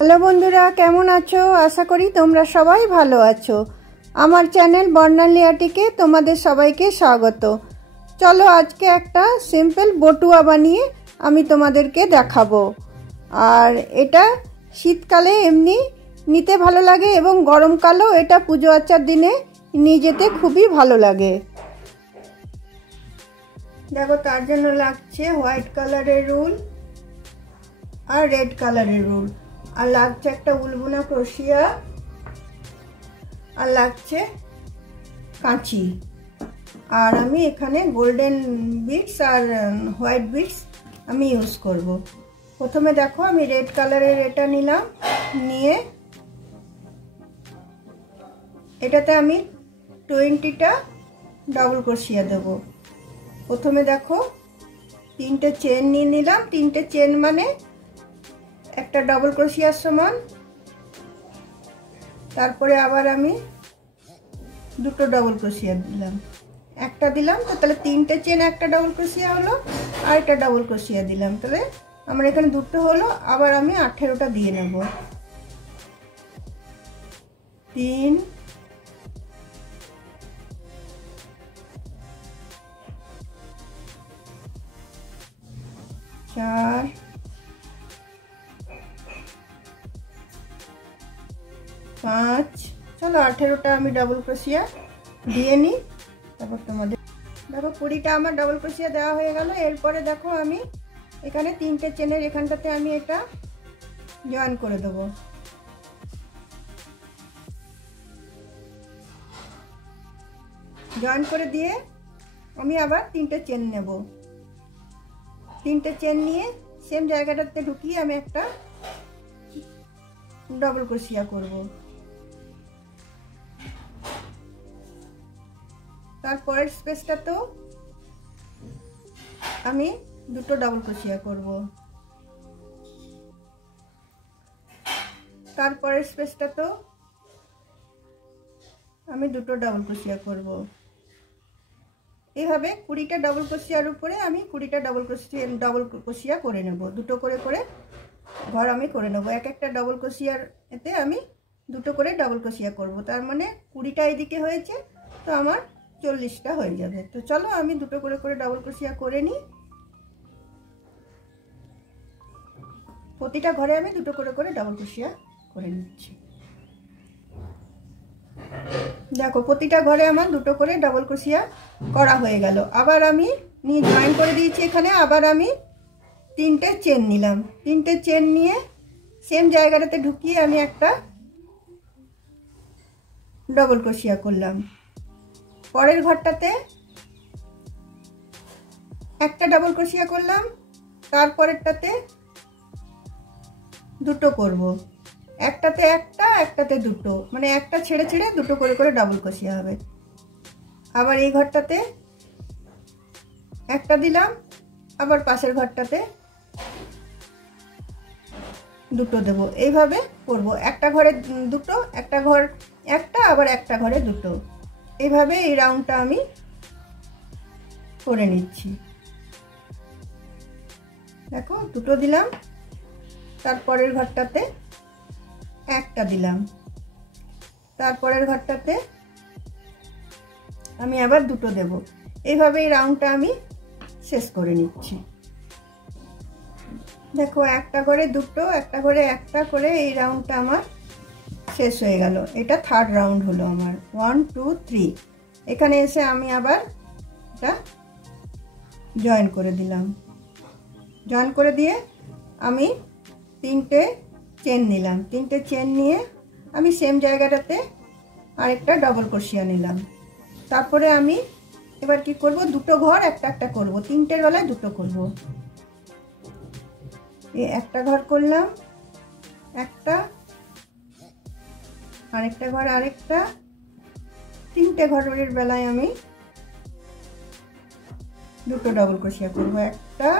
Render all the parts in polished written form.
Hello বন্ধুরা, কেমন আছো? আশা করি তোমরা সবাই ভালো আছো। আমার চ্যানেল বর্ণালী আর্টিকে তোমাদের সবাইকে স্বাগত। চলো আজকে একটা সিম্পল বটুয়া বানিয়ে আমি তোমাদেরকে দেখাবো। আর এটা শীতকালে এমনি নিতে ভালো লাগে এবং গরমকালেও এটা পুজো আচার দিনে নিয়ে যেতে খুবই ভালো লাগে। দেখো, তার জন্য লাগছে হোয়াইট কালারের রুল আর রেড কালারের রুল, আর লাগছে একটা উলবোনা ক্রোশিয়া, আর লাগছে কাঁচি। আর আমি এখানে গোল্ডেন বিটস আর হোয়াইট বিটস আমি ইউজ করব। প্রথমে দেখো, আমি রেড কালারের এটা নিলাম, নিয়ে এটাতে আমি 20টা ডাবল ক্রোশিয়া দেব। প্রথমে দেখো 3টে চেন নিয়ে নিলাম। 3টে চেন মানে একটা ডাবল ক্রোশিয়ার সমান। তারপরে আবার আমি 2টো ডাবল ক্রোশিয়া দিলাম, একটা দিলাম, তো তাহলে 3টে চেন একটা ডাবল ক্রোশিয়া হলো, আর একটা ডাবল ক্রোশিয়া দিলাম, তাহলে আমার এখানে 2টো হলো। আবার আমি 18টা দিয়ে নেব। 3 4 5, চলো 18টা আমি ডাবল ক্রোশিয়া দিয়ে নিই। তারপর তোমাদের দেখো 20টা আমার ডাবল ক্রোশিয়া দেওয়া হয়ে গেল। এরপরে দেখো আমি এখানে 3টে চেনের এখানটাতে আমি এটা জয়েন করে দেবো। জয়েন করে দিয়ে আমি আবার 3টে চেন নেব। 3টে চেন নিয়ে সেম জায়গাটাতে ঢুকিয়ে আমি একটা ডাবল ক্রোশিয়া করব। তারপরের স্পেসটাতেও আমি 2টো ডাবল ক্রোশিয়া করব। তারপরের স্পেসটাতেও আমি 2টো ডাবল ক্রোশিয়া করব। এইভাবে 20টা ডাবল ক্রোশিয়ার উপরে আমি 20টা ডাবল ক্রোশিয়া করে নেব। 2টো করে করে ঘর আমি করে নেব। এক একটা ডাবল ক্রোশিয়ার এতে আমি 2টো করে ডাবল ক্রোশিয়া করব। তার মানে 20টা এদিকে হয়েছে, তো আমার 40টা হয়ে যাবে। তো চলো আমি 2টো করে করে ডাবল ক্রোশিয়া করে নিই। প্রতিটা ঘরে আমি 2টো করে করে ডাবল ক্রোশিয়া করে নিচ্ছি। দেখো, প্রতিটা ঘরে আমার 2টো করে ডাবল ক্রোশিয়া করা হয়ে গেল। আবার আমি নিয়ে জয়েন করে দিয়েছি এখানে। আবার আমি 3টে চেন নিলাম। 3টে চেন নিয়ে সেম জায়গাটাতে ঢুকিয়ে আমি একটা ডাবল ক্রোশিয়া করলাম। পরের ঘরটাতে একটা ডাবল ক্রোশিয়া করলাম, তারপরেরটাতে 2টো করব। একটাতে একটা, একটাতে 2টো, মানে একটা ছেড়ে ছেড়ে 2টো করে করে ডাবল ক্রোশিয়া হবে। আবার এই ঘরটাতে একটা দিলাম, আবার পাশের ঘরটাতে 2টো দেব। এইভাবে করব। একটা ঘরে 2টো, একটা ঘর একটা, আবার একটা ঘরে 2টো। এইভাবে এই রাউন্ডটা আমি করে নিচ্ছি। দেখো, 2টো দিলাম, তারপরের ঘরটাতে একটা দিলাম, তারপরের ঘরটাতে আমি আবার 2টো দেব। এইভাবে এই রাউন্ডটা আমি শেষ করে নিচ্ছি। দেখো, একটা ঘরে 2টো, একটা ঘরে একটা করে এই রাউন্ডটা আমার শেষ হয়ে গেল। এটা 3rd রাউন্ড হলো আমার। 1 2 3। এখানে এসে আমি আবার এটা জয়েন করে দিলাম। জয়েন করে দিয়ে আমি 3টে চেন নিলাম। 3টে চেন নিয়ে আমি সেম জায়গাটাতে আরেকটা ডাবল ক্রোশিয়া নিলাম। তারপরে আমি এবার কি করব, দুটো ঘর একটা একটা করব, তিনটের বেলায় দুটো করব। এই একটা ঘর করলাম, একটা, আরেকটা ঘর আরেকটা, তিনটে ঘরের বেলায় আমি দুটো ডবল ক্রোশিয়া করব, একটা,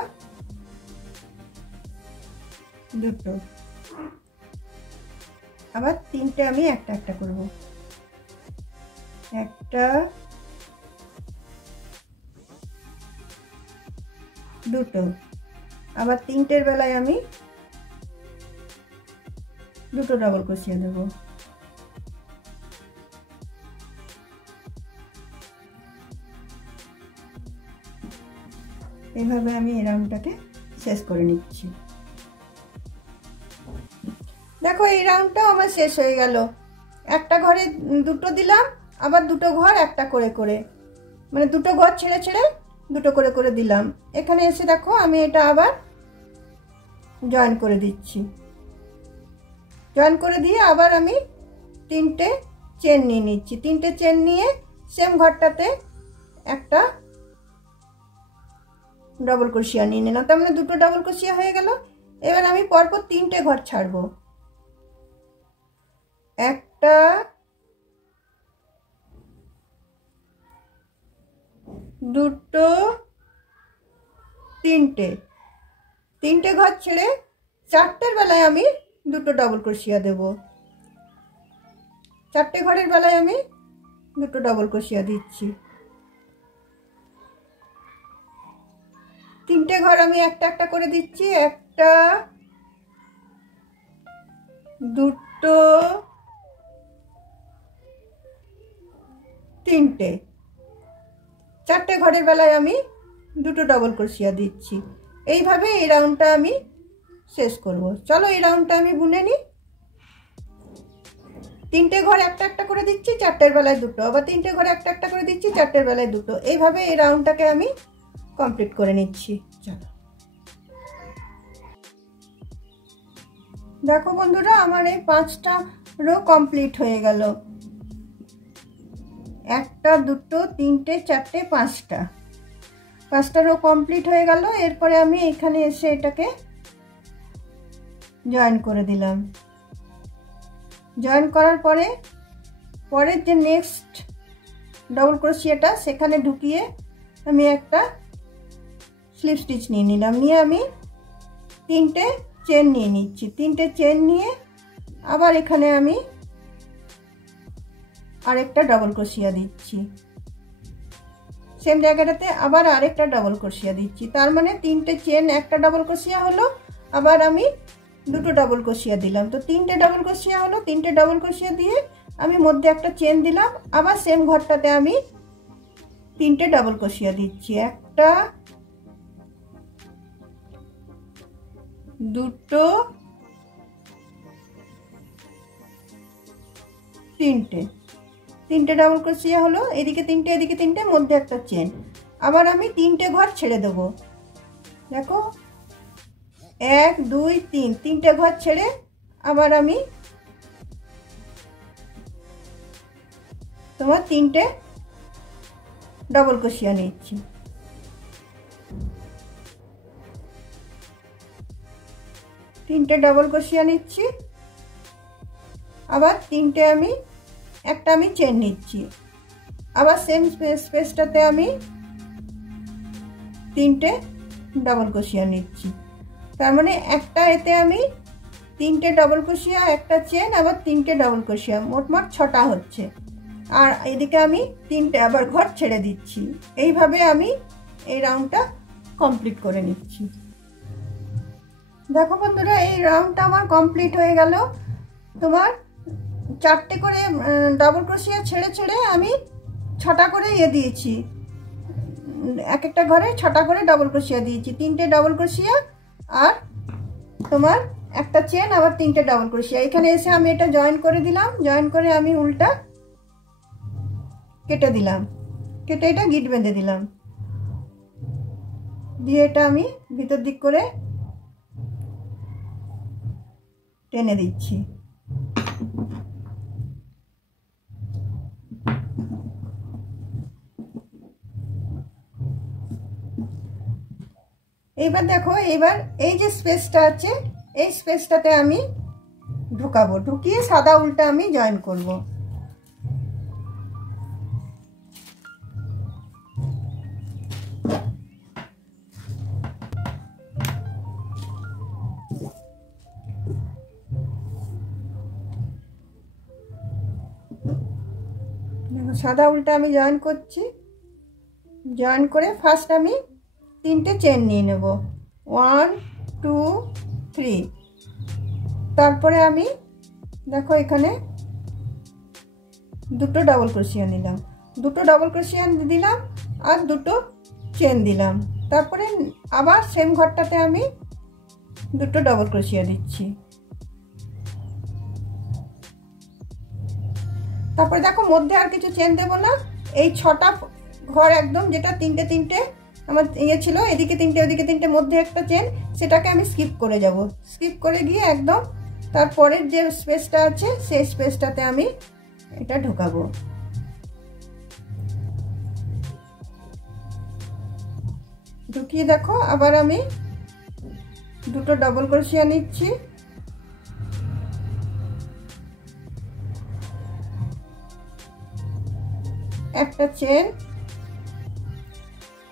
দুটো, আবার তিনটে আমি একটা একটা করব, একটা, দুটো, আবার তিনটের বেলায় আমি দুটো ডবল ক্রোশিয়া দেব। এইভাবে আমি এই রাউন্ডটাকে শেষ করে নিচ্ছি। দেখো এই রাউন্ডটাও আমার শেষ হয়ে গেল। একটা ঘরে দুটো দিলাম, আবার দুটো ঘর একটা করে করে, মানে দুটো ঘর ছেড়ে ছেড়ে দুটো করে করে দিলাম। এখানে এসে দেখো আমি এটা আবার জয়েন করে দিচ্ছি। জয়েন করে দিয়ে আবার আমি তিনটে চেন নিয়ে নিচ্ছি। তিনটে চেন নিয়ে সেম ঘরটাতে একটা ডবল ক্রোশিয়া নিয়ে নিলাম, তার মানে দুটো ডবল ক্রোশিয়া হয়ে গেল। এবার আমি পরপর তিনটে ঘর ছাড়বো, একটা, দুটো, তিনটে, তিনটে ঘর ছেড়ে চারটের বেলায় আমি দুটো ডবল ক্রোশিয়া দেব। চারটে ঘরের বেলায় আমি দুটো ডবল ক্রোশিয়া দিচ্ছি। তিনটে ঘর আমি একটা একটা করে দিচ্ছি, একটা, দুটো, তিনটে, চারটে ঘরের বেলায় আমি দুটো ডবল ক্রোশিয়া দিচ্ছি। এইভাবে এই রাউন্ডটা আমি শেষ করব। চলো এই রাউন্ডটা আমি বুনে নিই। তিনটে ঘর একটা একটা করে দিচ্ছি, চারটের বেলায় দুটো, আবার তিনটে ঘর একটা একটা করে দিচ্ছি, চারটের বেলায় দুটো। এইভাবে এই রাউন্ডটাকে আমি কমপ্লিট করে নিচ্ছি। চলো দেখো বন্ধুরা, আমার এই 5টা রো কমপ্লিট হয়ে গেল। একটা, দুটো, তিনটে, চারটে, 5টা রো কমপ্লিট হয়ে গেল। এরপরে আমি এখানে এসে এটাকে জয়েন করে দিলাম। জয়েন করার পরে পরের যে নেক্সট ডবল ক্রোশিয়াটা সেখানে ঢুকিয়ে আমি একটা স্লিপ স্টিচ নিয়ে নিলাম। নিয়ে আমি তিনটে চেন নিয়ে নিচ্ছি। তিনটে চেন নিয়ে আবার এখানে আমি আরেকটা ডবল ক্রোশিয়া দিচ্ছি। সেম জায়গাটাতে আবার আরেকটা ডবল ক্রোশিয়া দিচ্ছি। তার মানে তিনটে চেন একটা ডবল ক্রোশিয়া হলো, আবার আমি দুটো ডবল ক্রোশিয়া দিলাম। তো তিনটে ডবল ক্রোশিয়া হলো। তিনটে ডবল ক্রোশিয়া দিয়ে আমি মধ্যে একটা চেন দিলাম, আবার সেম ঘরটাতে আমি তিনটে ডবল ক্রোশিয়া দিচ্ছি। একটা, দুটো, তিনটে, তিনটে ডবল ক্রোশিয়া হলো। এদিকে তিনটে, এদিকে তিনটে, মধ্যে একটা চেন। আবার আমি তিনটে ঘর ছেড়ে দেবো। দেখো 1 2 3, তিনটে ঘর ছেড়ে আবার আমি তোমার তিনটে ডবল ক্রোশিয়া নিচ্ছি। তিনটে ডবল ক্রোশিয়া নিচ্ছি, আবার তিনটে আমি একটা আমি চেন নিচ্ছি। আবার সেম স্পেসটাতে আমি তিনটে ডবল ক্রোশিয়া নিচ্ছি। তার মানে একটা এতে আমি তিনটে ডবল ক্রোশিয়া, একটা চেন, আবার তিনটে ডবল ক্রোশিয়া, মোটমাট 6টা হচ্ছে। আর এদিকে আমি তিনটে আবার ঘর ছেড়ে দিচ্ছি। এইভাবে আমি এই রাউন্ডটা কমপ্লিট করে নিচ্ছি। দেখো বন্ধুরা, এই রাউন্ডটা আমার কমপ্লিট হয়ে গেল। তোমার চারটে করে ডবল ক্রোশিয়া ছেড়ে ছেড়ে আমি 6টা করে দিয়েছি। এক একটা ঘরে 6টা করে ডবল ক্রোশিয়া দিয়েছি। তিনটে ডবল ক্রোশিয়া আর তোমার একটা চেন, আবার তিনটে ডবল ক্রোশিয়া। এখানে এসে আমি এটা জয়েন করে দিলাম। জয়েন করে আমি উল্টা কেটে দিলাম, কেটে এটা গিট বেঁধে দিলাম। দিয়ে এটা আমি ভিতর দিক করে টেনে দিচ্ছি। এইবার দেখো, এবার এই যে স্পেসটা আছে এই স্পেসটাতে আমি ঢুকাবো, ঢুকিয়ে সাদা উলটা আমি জয়েন করব। সাদা উলটা আমি জয়েন করছি, জয়েন করে ফার্স্ট আমি 3টে চেন নিয়ে নেব, 1 2 3। তারপরে আমি দেখো এখানে 2টো ডাবল ক্রোশিয়া নিলাম, 2টো ডাবল ক্রোশিয়া দিলাম আর 2টো চেন দিলাম। তারপরে আবার সেম ঘরটাতে আমি 2টো ডাবল ক্রোশিয়া দিচ্ছি। তারপরে দেখো মধ্যে আর কিছু চেন দেব না, এই 6টা ঘর একদম, যেটা 3টে 3টে আমার ছিল, এদিকে 3টে ওদিকে 3টে, মধ্যে একটা চেন, সেটাকে আমি স্কিপ করে যাব। স্কিপ করে গিয়ে একদম তারপরের যে স্পেসটা আছে সেই স্পেসটাতে আমি এটা ঢোকাবো। ঢুকিয়ে দেখো আবার আমি 2টো ডাবল ক্রোশিয়া নিচ্ছি, একটা চেন,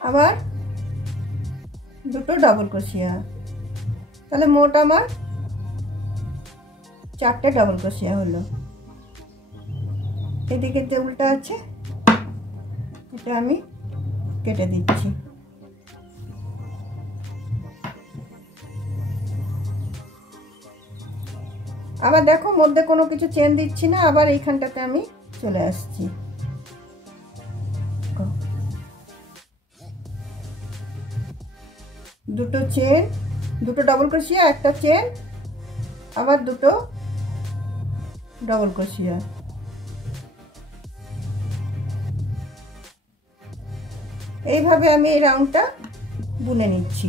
আবার 2টো ডাবল ক্রোশিয়া, তাহলে মোট আমার 4টে ডাবল ক্রোশিয়া হলো। এদিকে যে উল্টা আছে এটা আমি কেটে দিচ্ছি। আবার দেখো মধ্যে কোনো কিছু চেন দিচ্ছি না, আবার এইখানটাতে আমি চলে আসছি। 2টো চেন, 2টো ডাবল ক্রোশিয়া, একটা চেন, আবার 2টো ডাবল ক্রোশিয়া। এইভাবে আমি এই রাউন্ডটা বুনে নিচ্ছি।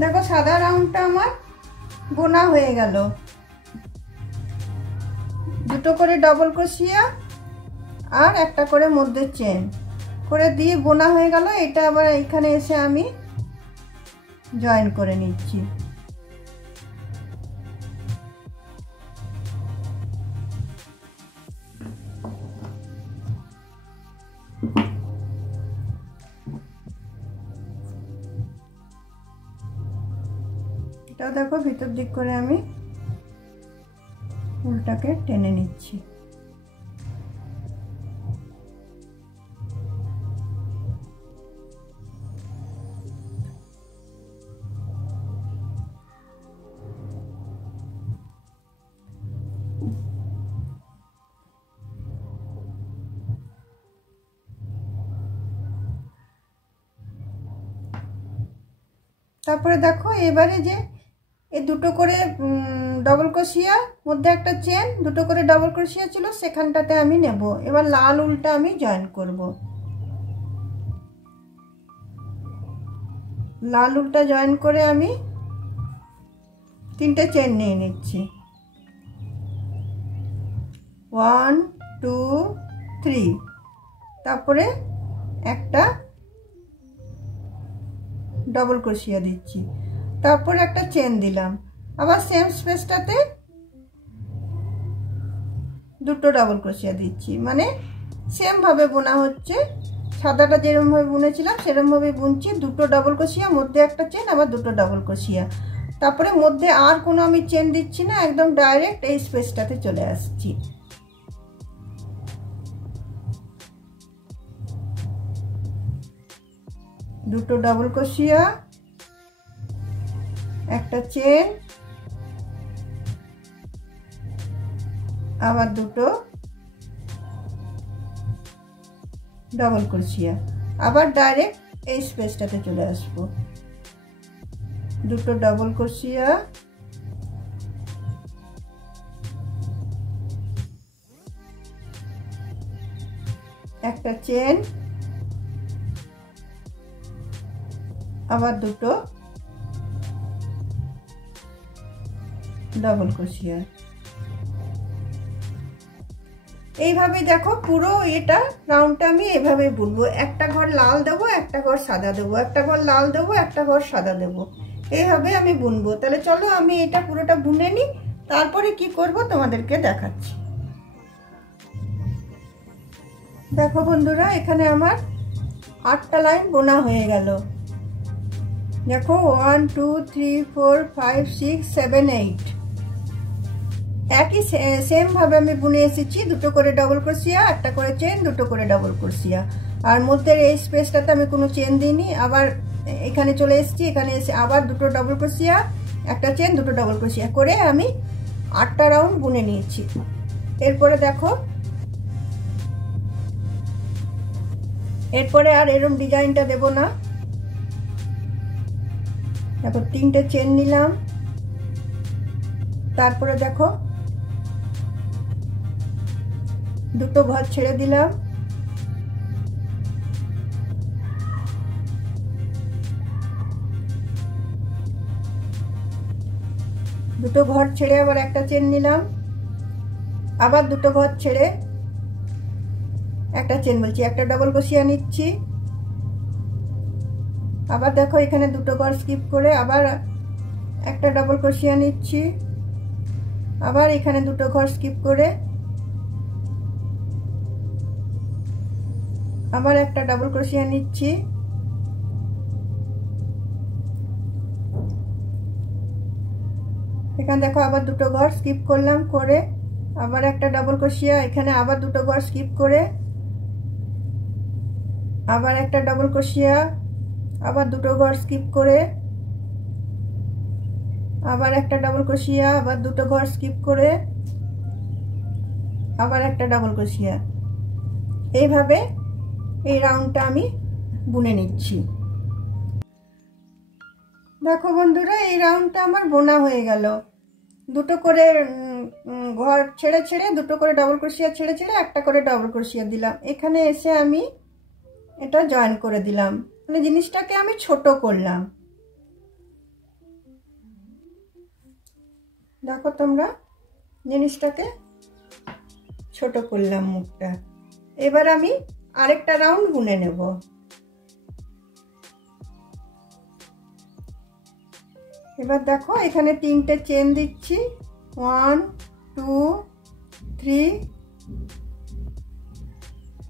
দেখো সাদা রাউন্ডটা আমার বোনা হয়ে গেল, 2টো করে ডাবল ক্রোশিয়া আর একটা করে মধ্যে চেন করে দিয়ে বোনা হয়ে গেল। এটা আবার এখানে এসে আমি জয়েন করে নিচ্ছি। এটা দেখো ভিতর দিক করে আমি উলটাকে টেনে নিচ্ছি। তারপরে দেখো এবারে যে এই 2টো করে ডাবল ক্রোশিয়া, মধ্যে একটা চেন, 2টো করে ডাবল ক্রোশিয়া ছিল, সেখানটাতে আমি নেব। এবার লাল উলটা আমি জয়েন করব। লাল উলটা জয়েন করে আমি 3টে চেন নিয়ে নিচ্ছি, 1 2 3। তারপরে একটা ডাবল ক্রোশিয়া দিচ্ছি, তারপরে একটা চেন দিলাম, আবার সেম স্পেসটাতে 2টো ডাবল ক্রোশিয়া দিচ্ছি। মানে সেম ভাবে বোনা হচ্ছে, সাদাটা যেরকম ভাবে বুনেছিলাম সেরকম ভাবে বুনছি। 2টো ডাবল ক্রোশিয়া, মধ্যে একটা চেন, আবার 2টো ডাবল ক্রোশিয়া। তারপরে মধ্যে আর কোনো আমি চেন দিচ্ছি না, একদম ডাইরেক্ট এই স্পেসটাতে চলে আসছি। দুটো ডাবল ক্রোশিয়া, একটা চেন, আবার দুটো ডাবল ক্রোশিয়া, আবার ডাইরেক্ট এই স্পেসটাতে চলে আসবো। দুটো ডাবল ক্রোশিয়া, একটা চেন, আবার দুটো ডাবল ক্রোশিয়া। এইভাবে দেখো পুরো এটা রাউন্ডটা আমি এভাবে বুনবো। একটা ঘর লাল দেবো, একটা ঘর সাদা দেবো, একটা ঘর লাল দেবো, একটা ঘর সাদা দেবো, এইভাবে আমি বুনবো। তাহলে চলো আমি এটা পুরোটা বুনে নিই, তারপরে কি করব তোমাদেরকে দেখাচ্ছি। দেখো বন্ধুরা, এখানে আমার 8টা লাইন বোনা হয়ে গেল। দেখো 1 2 3 4 5 6 7 8 একই সেম ভাবে আমি বুনে এসেছি। দুটো করে ডবল ক্রোশিয়া, একটা করে চেন, দুটো করে ডবল ক্রোশিয়া। আর মধ্যের এই স্পেসটাতে আমি কোনো চেন দিইনি। আবার এখানে চলে এসেছি, এখানে এসে আবার দুটো ডবল ক্রোশিয়া, একটা চেন, দুটো ডবল ক্রোশিয়া করে আমি 8টা রাউন্ড বুনে নিয়েছি। এরপরে দেখো, এরপরে আর এরকম ডিজাইনটা দেব না। দেখো 3টে চেন নিলাম, তারপরে দেখো দুটো ঘর ছেড়ে দিলাম, দুটো ঘর ছেড়ে আবার একটা চেন নিলাম, আবার দুটো ঘর ছেড়ে একটা চেন, বলছি একটা ডবল ক্রোশিয়া নিচ্ছি। আবার দেখো এখানে দুটো ঘর স্কিপ করে আবার একটা ডবল ক্রোশিয়া নিচ্ছি, আবার এখানে দুটো ঘর স্কিপ করে আবার একটা ডাবল ক্রোশিয়া নিচ্ছি, এখানে দেখো আবার দুটো ঘর স্কিপ করলাম, করে আবার একটা ডাবল ক্রোশিয়া, এখানে আবার দুটো ঘর স্কিপ করে আবার একটা ডাবল ক্রোশিয়া, আবার দুটো ঘর স্কিপ করে আবার একটা ডাবল ক্রোশিয়া, আবার দুটো ঘর স্কিপ করে আবার একটা ডাবল ক্রোশিয়া। এইভাবে এই রাউন্ডটা আমি বুনে নিচ্ছি। দেখো বন্ধুরা, এই রাউন্ডটা আমার বোনা হয়ে গেল। দুটো করে ঘর ছেড়ে ছেড়ে, দুটো করে ডাবল ক্রোশিয়া ছেড়ে ছেড়ে একটা করে ডাবল ক্রোশিয়া দিলাম। এখানে এসে আমি এটা জয়েন করে দিলাম, মানে জিনিসটাকে আমি ছোট করলাম। দেখো তোমরা, জিনিসটাকে ছোট করলাম মুখটা। এবার আমি আরেকটা রাউন্ড বুনে নেব। এবার দেখো এখানে 3টে চেন দিচ্ছি, 1 2 3,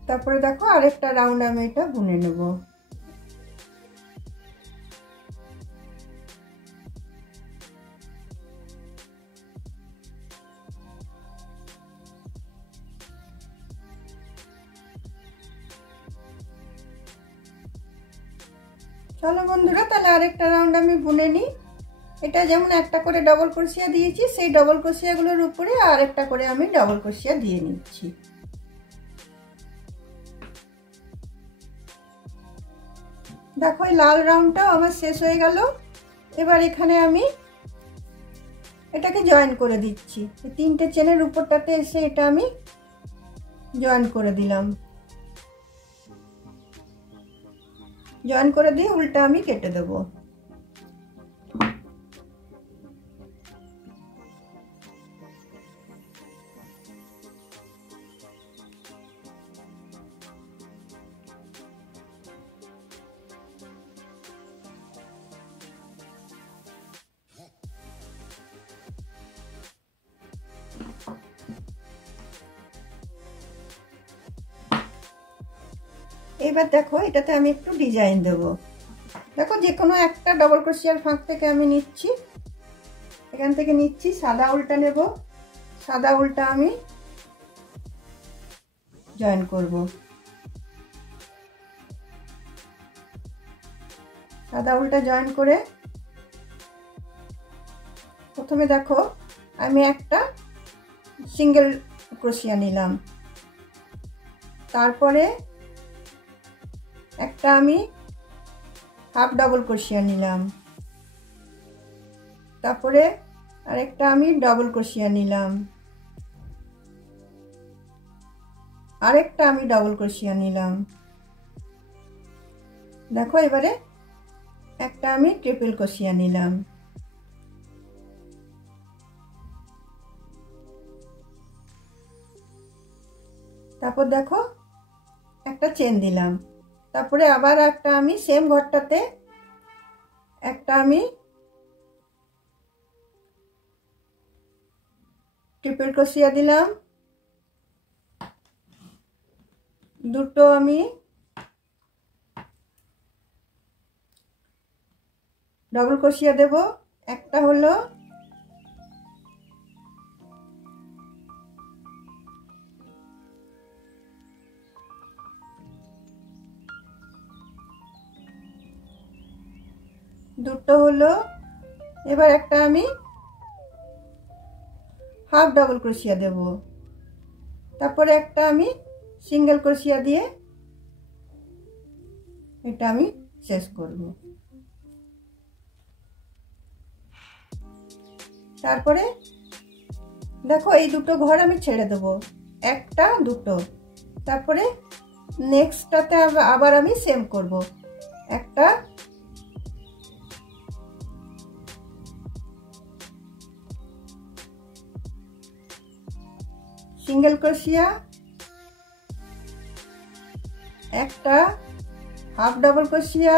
তারপরে দেখো আরেকটা রাউন্ড আমি এটা বুনে নেব। চলো বন্ধুরা, তাহলে আরেকটা রাউন্ড আমি বুনে নিই। এটা যেমন একটা করে ডবল ক্রোশিয়া দিয়েছি, সেই ডবল ক্রোশিয়াগুলোর উপরে আরেকটা করে আমি ডবল ক্রোশিয়া দিয়ে নিচ্ছি। দেখো এই লাল রাউন্ডটাও আমার শেষ হয়ে গেল। এবার এখানে আমি এটাকে জয়েন করে দিচ্ছি। এই 3টে চেনের উপরটাতে এসে এটা আমি জয়েন করে দিলাম। জয়েন করে দিয়ে উল্টা আমি কেটে দেবো। এবার দেখো এটাতে আমি একটু ডিজাইন দেব। দেখো যে কোনো একটা ডবল ক্রোশিয়ার ফাঁক থেকে আমি নিচ্ছি, এখান থেকে নিচ্ছি, সাদা উল্টা নেব, সাদা উল্টা আমি জয়েন করব। সাদা উল্টা জয়েন করে প্রথমে দেখো আমি একটা সিঙ্গেল ক্রোশিয়া নিলাম, তারপরে একটা আমি হাফ ডাবল ক্রোশিয়া নিলাম, তারপরে আরেকটা আমি ডাবল ক্রোশিয়া নিলাম, আরেকটা আমি ডাবল ক্রোশিয়া নিলাম। দেখো এবারে একটা আমি ট্রিপল ক্রোশিয়া নিলাম। তারপর দেখো একটা চেন দিলাম। তারপরে আবার একটা আমি সেম ঘরটাতে একটা আমি ট্রিপল ক্রোশিয়া দিলাম, দুটো আমি ডবল ক্রোশিয়া দেব। একটা হলো দুটো হলো, এবার একটা আমি হাফ ডাবল ক্রোশিয়া দেব। তারপরে একটা আমি সিঙ্গেল ক্রোশিয়া দিয়ে এটা আমি শেষ করব। তারপরে দেখো এই দুটো ঘর আমি ছেড়ে দেব, একটা দুটো। তারপরে নেক্সটটাতে আবার আমি সেম করব, একটা সিঙ্গেল ক্রোশিয়া, একটা হাফ ডাবল ক্রোশিয়া,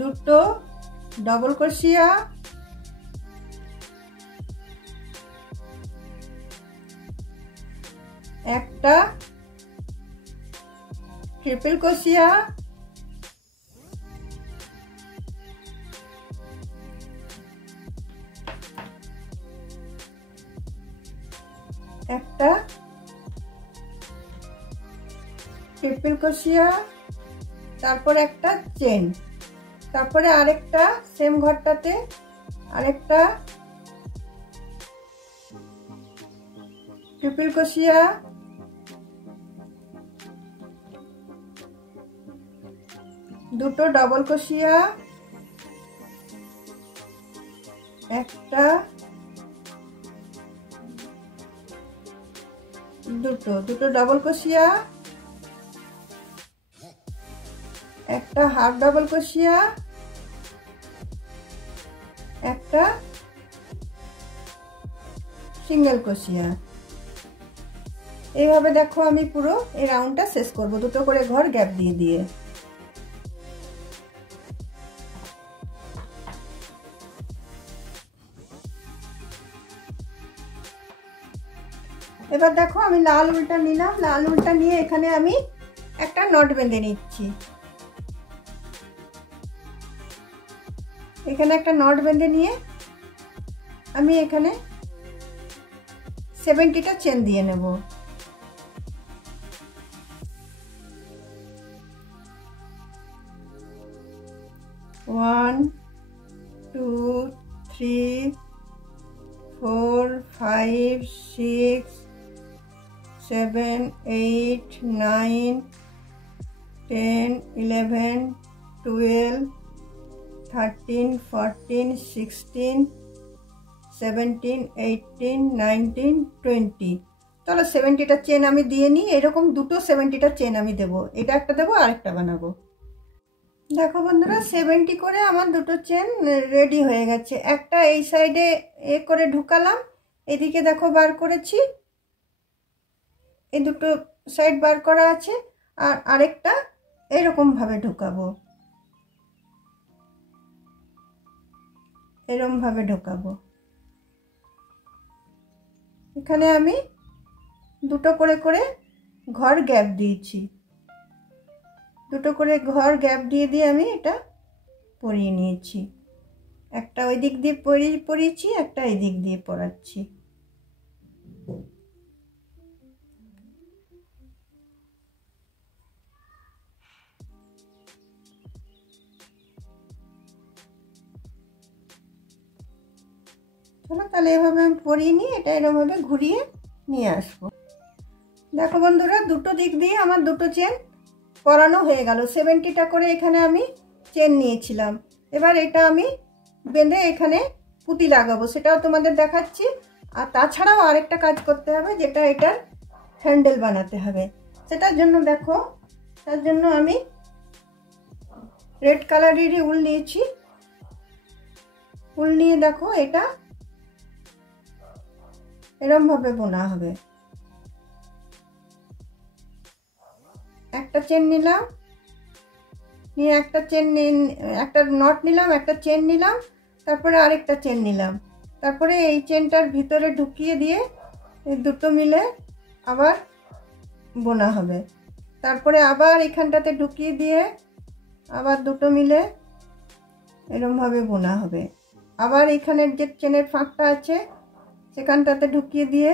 দুটো ডবল ক্রোশিয়া, একটা ট্রিপল ক্রোশিয়া, একটা ট্রিপল ক্রোশিয়া, তারপর একটা চেন, তারপরে আরেকটা সেম ঘরটাতে আরেকটা ট্রিপল ক্রোশিয়া, দুটো ডবল ক্রোশিয়া, একটা দুটো ডবল ক্রোশিয়া, একটা হাফ ডাবল ক্রোশিয়া, একটা সিঙ্গেল ক্রোশিয়া। এইভাবে দেখো আমি পুরো এই রাউন্ডটা শেষ করব, দুটো করে ঘর গ্যাপ দিয়ে দিয়ে। এবার দেখো আমি লাল উল্টা নিলাম, লাল উল্টা নিয়ে এখানে আমি একটা নট বেঁধে নিচ্ছি। এখানে একটা নট বেঁধে নিয়ে আমি এখানে 70টা চেন দিয়ে নেব। One, two, three, 4, 5, 6, 7, 8, 9, 10, 11, 12, 13, 14, 16, 17, 18, 19, 20। চলো 70টা চেন আমি দিয়ে নিই। এরকম দুটো 70টা চেন আমি দেবো, এটা একটা দেবো আর একটা বানাবো। দেখো বন্ধুরা 70 করে আমার দুটো চেন রেডি হয়ে গেছে। একটা এই সাইডে করে ঢুকালাম, এদিকে দেখো বার করেছি, এই দুটো সাইড বার করা আছে, আর আরেকটা এরকম ভাবে ঢুকাবো, এরকম ভাবে ঢুকাবো। এখানে আমি দুটো করে করে ঘর গ্যাপ দিয়েছি, দুটো করে ঘর গ্যাপ দিয়ে দিয়ে আমি এটা পরিয়ে নিয়েছি। একটা ওই দিক দিয়ে পরিয়েছি, একটা এই দিক দিয়ে পরাচ্ছি। চলো তাহলে এভাবে আমি পরিয়ে নিই, এটা এরকমভাবে ঘুরিয়ে নিয়ে আসবো। দেখো বন্ধুরা দুটো দিক দিয়ে আমার দুটো চেন পরানো হয়ে গেল। 70টা করে এখানে আমি চেন নিয়েছিলাম। এবার এটা আমি বেঁধে এখানে পুঁতি লাগাবো, সেটাও তোমাদের দেখাচ্ছি। আর তাছাড়াও আরেকটা কাজ করতে হবে, যেটা এটার হ্যান্ডেল বানাতে হবে। সেটার জন্য দেখো, তার জন্য আমি রেড কালারেরই উল নিয়েছি। উল নিয়ে দেখো এটা এরকম ভাবে বোনা হবে। একটা চেন নিলাম, নিয়ে একটা নট নিলাম, একটা চেন নিলাম, তারপরে আরেকটা চেন নিলাম, তারপরে এই চেনটার ভিতরে ঢুকিয়ে দিয়ে দুটো মিলে আবার বোনা হবে। তারপরে আবার এখানটাতে ঢুকিয়ে দিয়ে আবার দুটো মিলে এরকমভাবে বোনা হবে। আবার এখানের যে চেনের ফাঁকটা আছে সেখানটাতে ঢুকিয়ে দিয়ে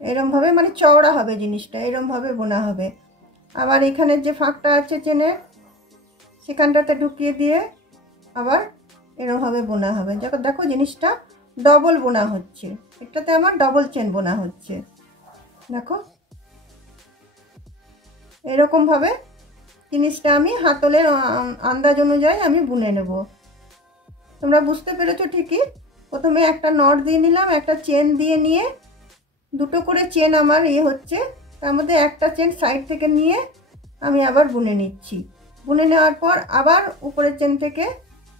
এরকমভাবে, মানে চওড়া হবে জিনিসটা, এরকমভাবে বোনা হবে। আবার এখানের যে ফাঁকটা আছে চেনের সেখানটাতে ঢুকিয়ে দিয়ে আবার এরকমভাবে বোনা হবে। দেখো জিনিসটা ডবল বোনা হচ্ছে, এটাতে আমার ডবল চেন বোনা হচ্ছে। দেখো এরকমভাবে জিনিসটা আমি হাতলের আন্দাজ অনুযায়ী আমি বুনে নেব। তোমরা বুঝতে পেরেছো ঠিকই। প্রথমে একটা নট দিয়ে নিলাম, একটা চেন দিয়ে নিয়ে দুটো করে চেন আমার হচ্ছে, তার মধ্যে একটা চেন সাইড থেকে নিয়ে আমি আবার বুনে নিচ্ছি। বুনে নেওয়ার পর আবার উপরের চেন থেকে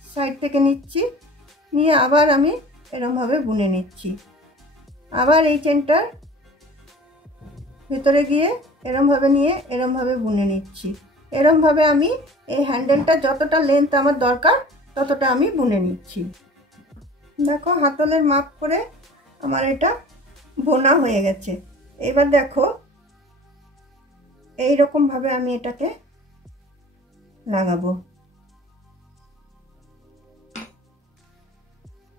সাইড থেকে নিচ্ছি, নিয়ে আবার আমি এরকমভাবে বুনে নিচ্ছি। আবার এই চেনটার ভিতরে গিয়ে এরকমভাবে নিয়ে এরকমভাবে বুনে নিচ্ছি। এরকমভাবে আমি এই হ্যান্ডেলটা যতটা লেন্থ আমার দরকার ততটা আমি বুনে নিচ্ছি। দেখো হাতলের মাপ করে আমার এটা বোনা হয়ে গেছে। এবার দেখো এই রকম ভাবে আমি এটাকে লাগাবো।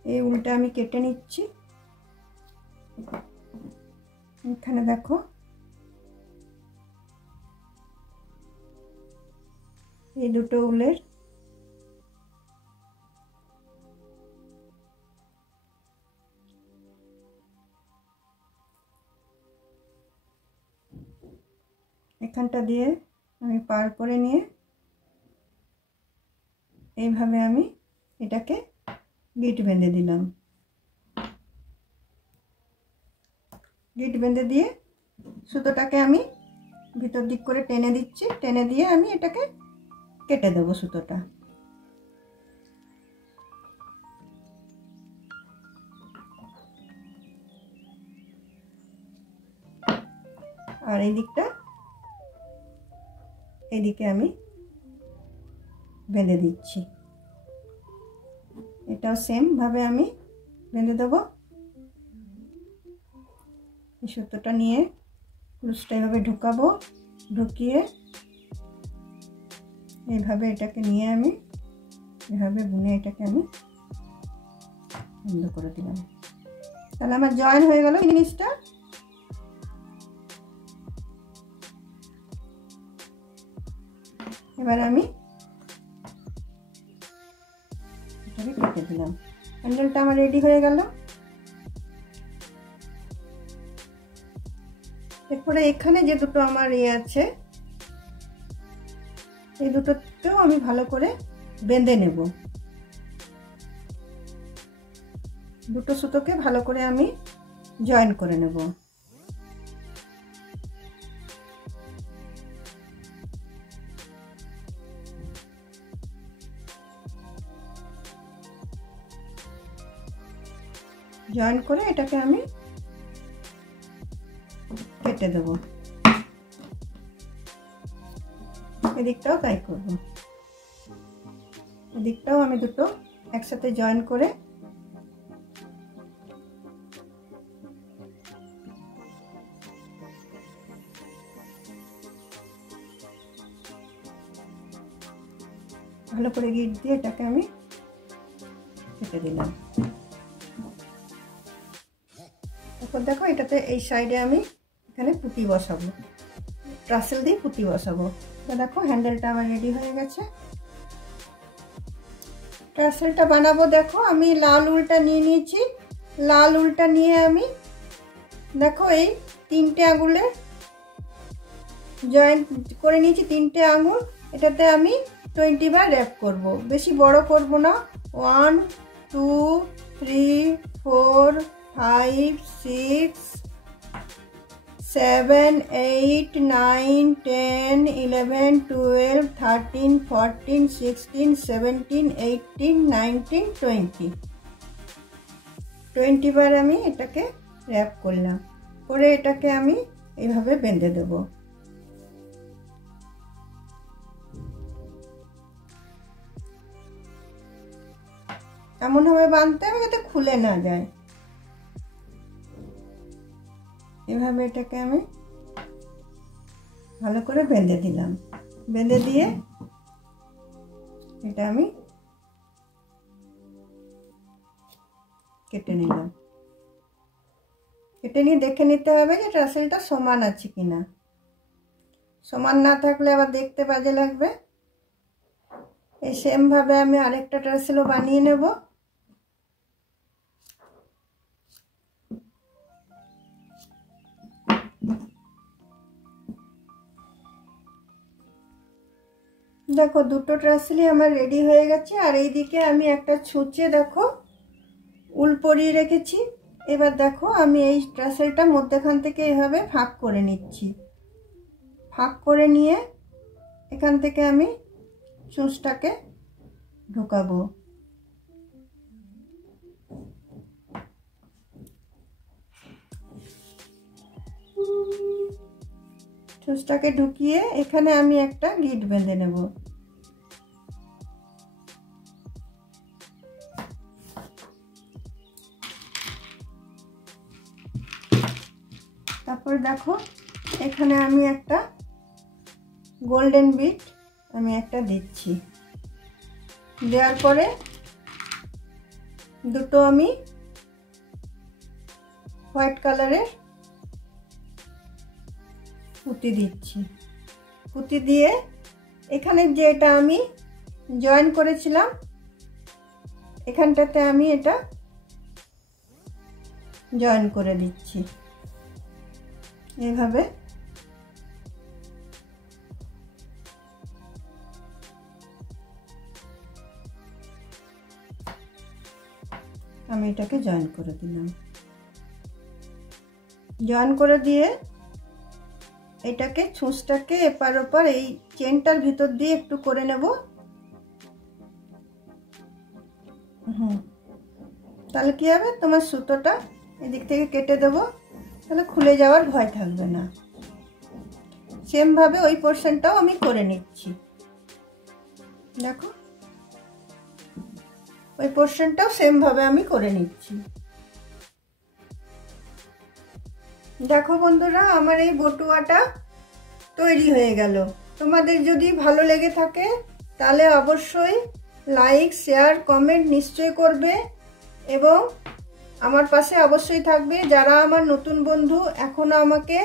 এই উলটা আমি কেটে নিচ্ছি। এখানে দেখো এই দুটো উলের এখানটা দিয়ে আমি পার করে নিয়ে এইভাবে আমি এটাকে গিট বেঁধে দিলাম। গিট বেঁধে দিয়ে সুতোটাকে আমি ভিতর দিক করে টেনে দিচ্ছি, টেনে দিয়ে আমি এটাকে কেটে দেবো সুতোটা। আর এই দিকটা এদিকে আমি বেঁধে দিচ্ছি। এটাও সেম ভাবে আমি বেঁধে দেবো। এই সুতোটা নিয়ে ক্রুশটা এভাবে ঢুকাবো, ঢুকিয়ে এইভাবে এটাকে নিয়ে আমি এভাবে বুনে এটাকে আমি বন্ধ করে দিলাম। তাহলে আমার জয়েন হয়ে গেল জিনিসটা। এবার আমি এটাকে কেটে দিলাম। হ্যান্ডেলটা আমার রেডি হয়ে গেল। এরপরে এখানে যে দুটো আমার আছে এই দুটোতেও আমি ভালো করে বেঁধে নেব। দুটো সুতোকে ভালো করে আমি জয়েন করে নেব। জয়েন করে এটাকে আমি কেটে দেব। এদিকটাও তাই করব। এদিকটাও আমি দুটো একসাথে জয়েন করে ভালো করে গিট দিয়ে এটাকে আমি কেটে দিলাম। তারপর দেখো এটাতে এই সাইডে আমি এখানে পুঁতি বসাবো, ট্রাসেল দিয়ে পুঁতি বসাবো। দেখো হ্যান্ডেলটা আমার রেডি হয়ে গেছে। ট্রাসেলটা বানাবো। দেখো আমি লাল উলটা নিয়ে নিয়েছি। লাল উলটা নিয়ে আমি দেখো এই তিনটে আঙুলে জয়েন্ট করে নিয়েছি, তিনটে আঙুল। এটাতে আমি 20 বার র্যাপ করব, বেশি বড় করব না। 1 2 3 4 5 6 7 8 9 10 11 12 13 14 16 17 18 19 20 বার আমি এটাকে র্যাপ করলাম, করে এটাকে আমি এইভাবে বেঁধে দেব। এমনভাবে বাঁধতে হবে যাতে খুলে না যায়। এভাবে এটাকে আমি ভালো করে বেঁধে দিলাম। বেঁধে দিয়ে এটা আমি কেটে নিলাম। কেটে নিয়ে দেখে নিতে হবে যে টাসেলটা সমান আছে কিনা। সমান না থাকলে আবার দেখতে বাজে লাগবে। এই সেম ভাবে আমি আরেকটা টাসেলও বানিয়ে নেব। দেখো দুটো টাসেলই আমার রেডি হয়ে গেছে। আর এইদিকে আমি একটা ছুঁচে দেখো উল পরিয়ে রেখেছি। এবার দেখো আমি এই টাসেলটা মধ্যখান থেকে এইভাবে ফাঁক করে নিচ্ছি। ফাঁক করে নিয়ে এখান থেকে আমি ছুঁচটাকে ঢোকাবো। ছুঁচটাকে ঢুকিয়ে এখানে আমি একটা গিট বেঁধে নেব। তারপর দেখো এখানে আমি একটা গোল্ডেন বিট আমি একটা দিচ্ছি। দেওয়ার পরে দুটো আমি হোয়াইট কালারের পুঁতি দিচ্ছি। পুঁতি দিয়ে এখানে যেটা আমি জয়েন করেছিলাম এখানটাতে আমি এটা জয়েন করে দিচ্ছি। এইভাবে আমি এটাকে জয়েন করে দিলাম। জয়েন করে দিয়ে এটাকে ছুঁচটাকে এপার ওপার এই চেনটার ভিতর দিয়ে একটু করে নেব। তাহলে কি হবে, তোমার সুতোটা এদিক থেকে কেটে দেবো, তাহলে খুলে যাওয়ার ভয় থাকবে না। সেম ভাবে ওই পোর্শনটাও আমি করে নিচ্ছি। দেখো ওই পোর্শনটাও সেম ভাবে আমি করে নিচ্ছি। দেখো বন্ধুরা আমার এই বটুয়াটা তৈরি হয়ে গেল। তোমাদের যদি ভালো লেগে থাকে তাহলে অবশ্যই লাইক শেয়ার কমেন্ট নিশ্চয় করবে এবং আমার পাশে অবশ্যই থাকবে। যারা আমার নতুন বন্ধু এখনো আমাকে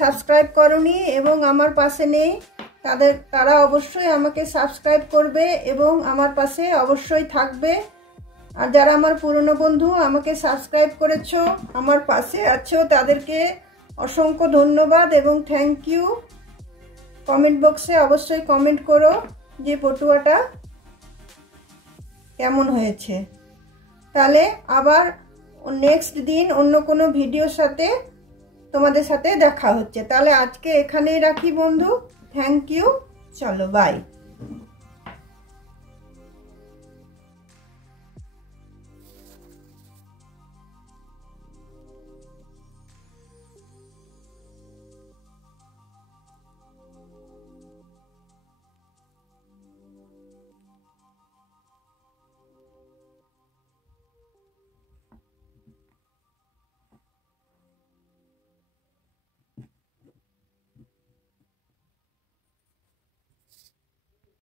সাবস্ক্রাইব করনি এবং আমার পাশে নেই তারা অবশ্যই আমাকে সাবস্ক্রাইব করবে এবং আমার পাশে অবশ্যই থাকবে। আর যারা আমার পুরনো বন্ধু আমাকে সাবস্ক্রাইব করেছো আমার পাশে আছো তাদেরকে অসংখ্য ধন্যবাদ এবং থ্যাংক ইউ। কমেন্ট বক্সে অবশ্যই কমেন্ট করো যে পটুয়াটা কেমন হয়েছে। তাহলে আবার নেক্সট দিন অন্য কোনো ভিডিওর সাথে তোমাদের সাথে দেখা হচ্ছে। তাহলে আজকে এখানেই রাখি বন্ধু। Thank you. চলো বাই।